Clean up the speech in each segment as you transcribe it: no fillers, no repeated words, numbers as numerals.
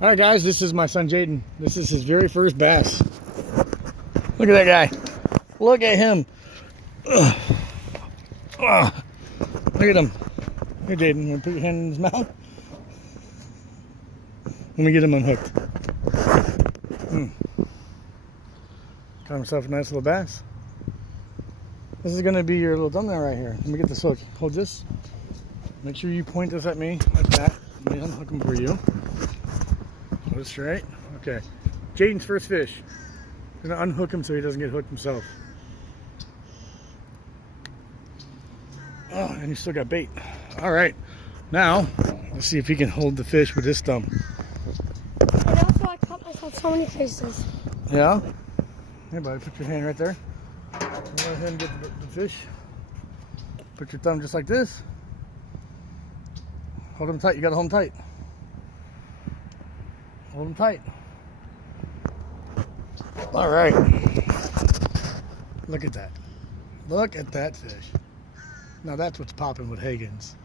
All right, guys, this is my son Jaden. This is his very first bass. Look at that guy. Look at him. Ugh. Ugh. Look at him. Hey, Jaden, you want to put your hand in his mouth? Let me get him unhooked. Got himself a nice little bass. This is going to be your little thumbnail right here. Let me get this hook. Hold this. Make sure you point this at me like that. Let me unhook him for you. Hold it straight. Okay. Jaden's first fish. I'm going to unhook him so he doesn't get hooked himself. Oh, and he's still got bait. All right. Now, let's see if he can hold the fish with his thumb. And also, I caught myself so many fishes. Yeah? Hey, buddy, put your hand right there. Go ahead and get the fish. Put your thumb just like this. Hold him tight. You got to hold him tight. Hold him tight. All right. Look at that. Look at that fish. Now that's what's popping with Hagen's.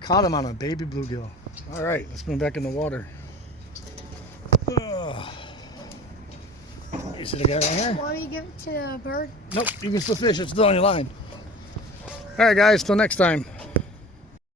Caught him on a baby bluegill. All right, let's move back in the water. You see the guy right here? Why don't you give it to a bird? Nope, you can still fish. It's still on your line. All right, guys, till next time.